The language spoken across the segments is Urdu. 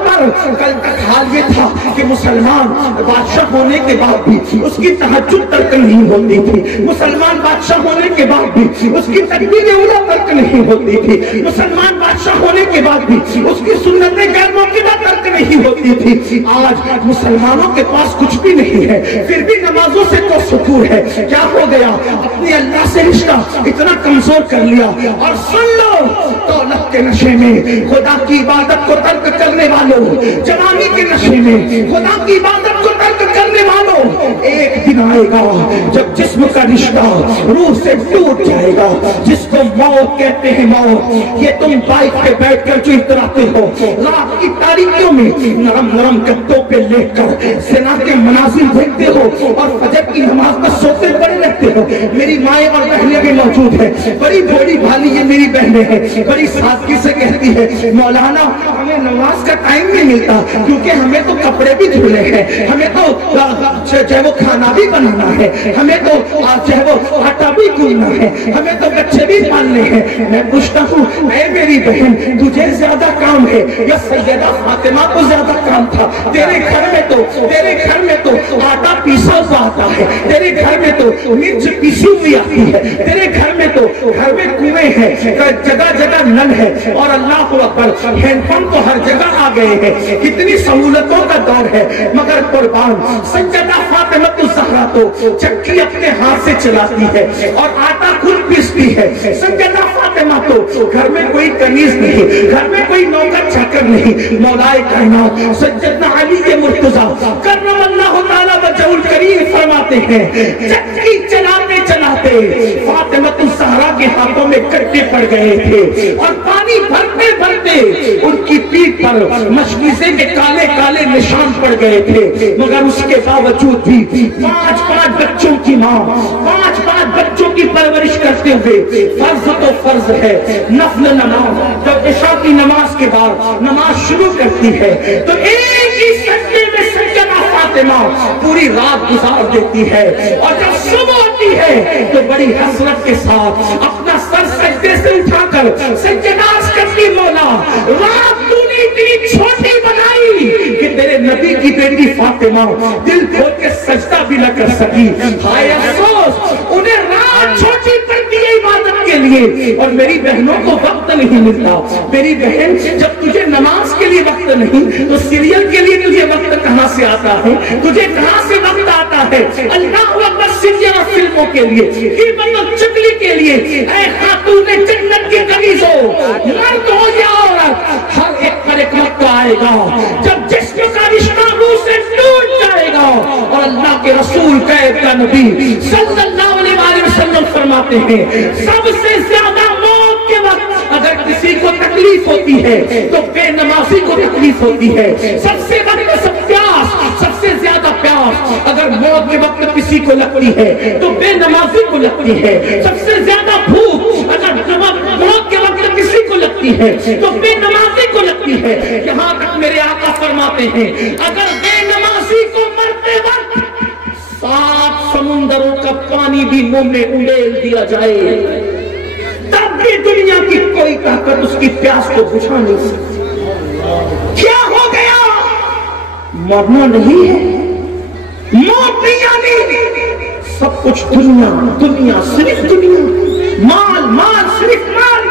اکبر. کل تک حال یہ تھا کہ مسلمان بادشاہ ہونے کے بعد بھی اس کی تہجد ترک نہیں ہوتی تھی. مسلمان بادشاہ ہونے کے بعد بھی اس کی تکبیر اولیٰ ترک نہیں ہوتی تھی. مسلمان بادشاہ ہونے کے بعد بھی اس کی سنتیں غیر موقعہ ترک نہیں ہوتی تھی. آج مسلمانوں کے پاس کچھ بھی نہیں ہے, پھر بھی نمازوں سے تو سکون ہے. کیا ہو گیا؟ اپنے اللہ سے رشتہ اتنا کمزور کر لیا. اور سن لو, دولت کے نشے میں خدا کی عبادت کو ترک کرنے والوں, جوانی کے نشے میں خدا کی عبادت کو ترک کرنے والوں, ایک دن آئے گا جب جسم کا رشتہ روح سے ٹوٹ جائے گا, جس کو موت کہتے ہیں. موت یہ تم بائک پہ بیٹھ کر جو اتراتے ہو, رات کی تاریکیوں میں نرم نرم گدوں پہ لیٹ کر زنا کے مناظر دیکھتے ہو اور فجر کی نماز پر سوتے پڑے رہتے ہو. میری مائیں اور بہنیں بھی موجود ہیں, بڑی بڑی بھالی یہ میری بہنیں ہیں, بڑی سادگی سے کہتی ہے مولانا ہمیں نماز کا ٹائم نہیں ملتا کیونکہ ہمیں تو کپڑے بھی دھلنے ہیں, ہمیں تو چاہے وہ کھانا بھی بنانا ہے, ہمیں تو چاہے وہ آٹا بھی گوندنا ہے, ہمیں تو بچے بھی پالنے ہیں. میں پوچھتا ہوں اے میری بہن تجھے زیادہ کام ہے یا سیدہ فاطمہ کو زیادہ کام تھا؟ تیرے گھر میں تو آٹا پیسا ہوا آتا ہے, تیرے گھر میں تو مرچ پیسی ہوئی آتی ہے, تیرے گھر میں تو گھر میں کنویں ہیں, جگہ جگہ نل ہے, اور اللہ اکبر ہینڈ پمپ تو ہر جگہ آ گئے ہیں. کتنی سہولتوں کا دور ہے, مگر قربان سیدہ فاطمہ الزہرا تو چکی اپنے ہاتھ سے چلاتی ہے اور آٹا خود پیستی ہے. سیدہ فاطمہ تو گھر میں کوئی کنیز نہیں, گھر میں کوئی نوکر چاکر نہیں. مولا کائنات سیدنا علی مرتضیٰ کرم اللہ تعالی وجہہ الکریم فرماتے ہیں چکی چلاتے چلاتے فاطمہ الزہرا کے ہاتھوں میں کٹے پڑ گئے تھے اور پانی بھرتے بھرتے ان کی پیٹھ پر مشکیزے کے کالے کالے نشان پڑ گئے تھے. مگر اس کے باوجود بھی 5 بچوں کی ماں 5 بچوں کی پرورش کرتے ہوئے فرض تو فرض ہے, نفل نماز جب عشاء کی نماز کے بعد نماز شروع کرتی ہے تو ایک ہی سجدے میں سیدہ فاطمہ پوری رات گزار دیتی ہے, اور جب صبح ہوتی ہے تو بڑی حسرت کے ساتھ اپنا سر سجدے سے اٹھا کر سجداز کرتی, مولا رات تو نے اتنی چھوٹی بنائی کہ تیرے نبی کی بیٹی فاطمہ دل کھول کے سجدہ بھی نہ کر سکی. ہائے افسوس انہیں رات چھوٹی پڑتی ہے عبادت کے لیے, اور میری بہنوں کو وقت نہیں ملتا. میری بہن جب تجھے نماز کے لیے وقت نہیں تو سیریل کے لیے تجھے وقت کہاں سے آتا ہے, تجھے کہاں سے وقت آتا ہے اللہ اکبر سیریل اور فلموں کے لیے, قیمت اور چکلی کے لیے. اے خاتون جنت کی کنیزو, مرد ہو یا عورت, ہر ایک پر ایک وقت آئے گا جب جسم کا رشتہ روح سے ٹوٹ جائے گا. اور اللہ کے رسول غیب کا نبی صلی اللہ علیہ وسلم فرماتے ہیں سب سے زیادہ موت کے وقت اگر کسی کو تکلیف ہوتی ہے تو بے نمازی کو تکلیف ہوتی ہے. سب سے زیادہ پیاس اگر موت کے وقت کسی کو لگتی ہے تو بے نمازی کو لگتی ہے. سب سے زیادہ بھوک اگر موت کے وقت کسی کو لگتی ہے تو بے نمازی کو لگتی ہے. یہاں تک میرے آقا فرماتے ہیں اگر بے نمازی کو مرتے وقت 7 سمندروں کا پانی بھی منہ میں انڈیل دیا جائے تب بھی دنیا کی کوئی طاقت اس کی پیاس کو بجھا نہیں سکتی. کیا ہو گیا؟ مرنا نہیں ہے, موت نہیں آنی, سب کچھ دنیا صرف دنیا, مال صرف مال,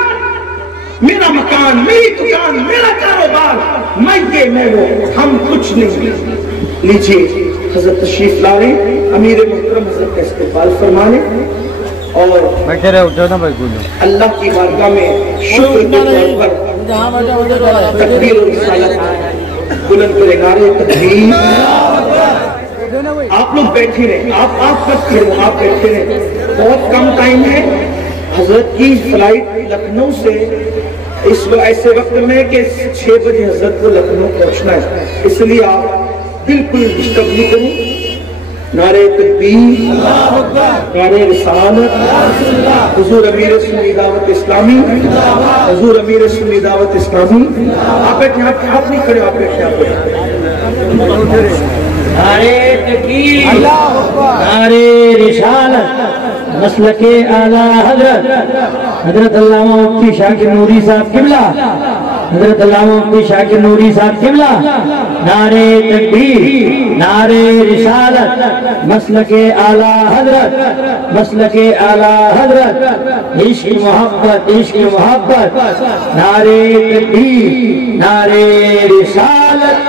میرا مکان, میری دکان, میرا کاروبار, میں وہ, ہم کچھ نہیں. لیجیے حضرت تشریف لا رہے, امیر محترم حضرت کا استقبال فرما لیں اور اللہ کی بارگاہ میں شکر کے طور پر تکبیر و رسالت بلند کرے نعرے تکبیر. آپ لوگ بیٹھے رہے, آپ مت کھڑے, آپ بیٹھے رہے, بہت کم ٹائم ہے. حضرت کی فلائٹ لکھنؤ سے اس ایسے وقت میں کہ 6 بجے حضرت کو لکھنؤ پہنچنا ہے, اس لیے آپ بالکل ڈسٹرب نہیں کریں. نعرے تکبیر, نعرے رسالت, حضور امیر سنی دعوت اسلامی, حضور امیر سنی دعوت اسلامی. آپ بیٹھے, آپ نہیں کھڑے, آپ بیٹھے, آپ بیٹھے. نعرے تکبیر, نعرے رسالت, مسلک اعلیٰ حضرت علامہ مفتی شاکر نوری صاحب قبلہ حضرت علامہ مفتی شاکر نوری صاحب قبلہ، نعرہ تکبیر، نعرہ رسالت، مسلک اعلیٰ حضرت، مسلک اعلیٰ حضرت، عشق محبت، عشق محبت، نعرہ تکبیر، نعرہ رسالت.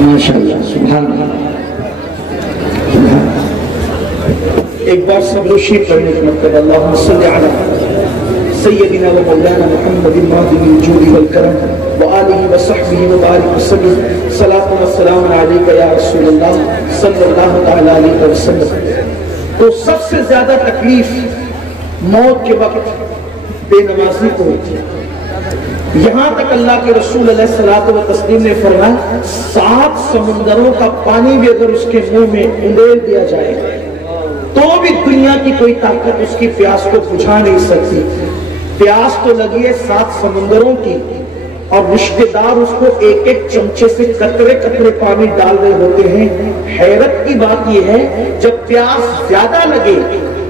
ماشاءاللہ، سبحان اللہ. ایک بار سب لوگ شیخ پڑھنے کا مطلب اللہم صلی علی سیدنا و مولانا محمد الماضی الجود والکرم وآلہ وصحبہ وبارک وسلم. صلاۃ و سلام علیک یا رسول اللہ صلی اللہ تعالی علیہ وسلم. تو سب سے زیادہ تکلیف موت کے وقت بے نمازی کو ہوتی ہے. یہاں تک اللہ کے رسول علیہ الصلوۃ والتسلیم نے فرمایا 7 سمندروں کا پانی بھی اگر اس کے منہ میں انڈیل دیا جائے تو بھی دنیا کی کوئی طاقت اس کی پیاس کو بجھا نہیں سکتی. پیاس تو لگی ہے 7 سمندروں کی اور رشتہ دار اس کو ایک ایک چمچے سے قطرے قطرے پانی ڈال رہے ہوتے ہیں. حیرت کی بات یہ ہے جب پیاس زیادہ لگے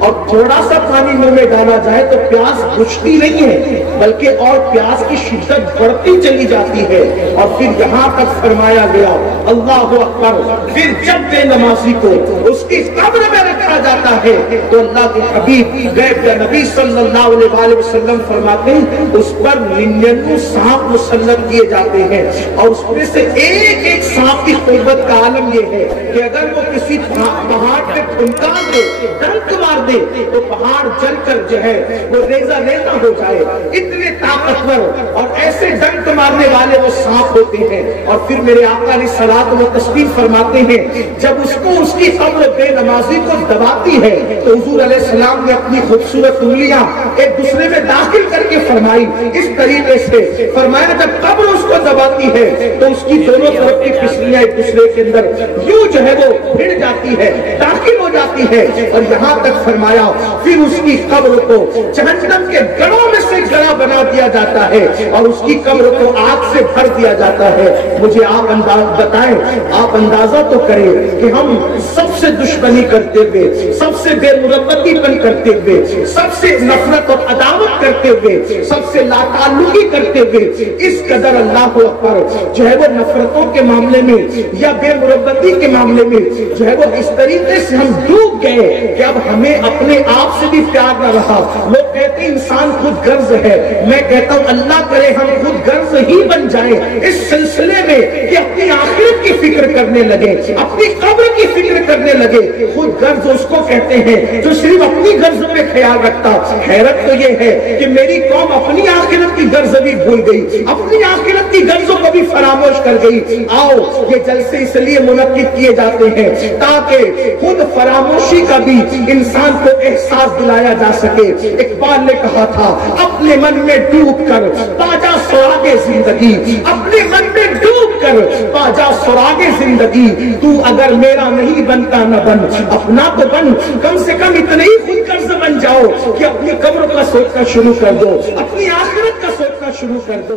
اور تھوڑا سا پانی منہ میں ڈالا جائے تو پیاس بجھتی نہیں ہے بلکہ اور پیاس کی شدت بڑھتی چلی جاتی ہے. اور پھر یہاں تک فرمایا گیا اللہ اکبر، پھر جب بے نمازی کو اس کی قبر میں رکھا جاتا ہے تو اللہ کے حبیب غیب کا نبی صلی اللہ علیہ وسلم فرماتے ہیں اس پر 99 سانپ مسلط کیے جاتے ہیں اور اس میں سے ایک ایک سانپ کی قوت کا عالم یہ ہے کہ اگر وہ کسی پہاڑ پہ پھنکار دے، ڈنک مار دے تو پہاڑ جل کر جو ہے وہ ریزہ ریزہ ہو جائے. اتنے طاقتور اور ایسے ڈنک مارنے والے وہ سانپ ہوتے ہیں. اور پھر میرے آقا علیہ الصلوۃ والتسلیم فرماتے ہیں جب اس کو اس کی قبر بے نمازی کو دباتی ہے تو حضور علیہ السلام نے اپنی خوبصورت انگلیاں ایک دوسرے میں داخل کر کے فرمائی اس طریقے سے. فرمایا جب قبر اس کو دباتی ہے تو اس کی دونوں طرف کی پسلیاں ایک دوسرے کے اندر یوں جو ہے وہ بھڑ جاتی ہے، داخل ہو جاتی ہے. اور یہاں تک فرمایا پھر اس کی قبر کو جہنم کے گڑھوں میں سے گڑھا بنا دیا جاتا ہے اور اس کی قبر کو آگ سے بھر دیا جاتا ہے. مجھے آپ بتائیں، آپ اندازہ تو کریں کہ ہم سب سے دشمنی کرتے ہوئے، سب سے بے مربتی پن کرتے ہوئے، سب سے نفرت اور عداوت کرتے ہوئے، سب سے لا تعلقی کرتے ہوئے اس قدر اللہ اکبر جو ہے وہ نفرتوں کے معاملے میں یا بے مربتی کے معاملے میں جو ہے وہ اس طریقے سے ہم ڈوب گئے کہ اب ہمیں اپنے آپ سے بھی پیار نہ رہا. لوگ کہتے ہیں انسان خود غرض ہے، میں کہتا ہوں اللہ کرے ہم خود غرض ہی بن جائیں اس سلسلے میں کہ اپنی آخرت کی فکر کرنے لگے، اپنی قبر کی فکر کرنے لگے. خود غرض اس کو کہتے ہیں جو صرف اپنی غرض میں خیال رکھتا. حیرت تو یہ ہے کہ میری قوم اپنی آخرت کی غرض بھی بھول گئی، اپنی آخرت کی غرضوں کو بھی فراموش کر گئی. آؤ یہ جلسے اس لیے منعقد کیے جاتے ہیں تاکہ خود فراموشی کا بھی انسان کو احساس دلایا جا سکے. اقبال نے کہا تھا اپنے من میں ڈوب کر پاجا سراغ زندگی، اپنے من میں ڈوب کر پاجا سراغ زندگی. تو اگر میرا نہیں بنتا نہ بن، اپنا تو بن، کم سے کم اتنے ہی خود غرض بن جاؤ کہ اپنی قبر کا سوچنا شروع کر دو، اپنی آخرت کا سوچنا شروع کر دو.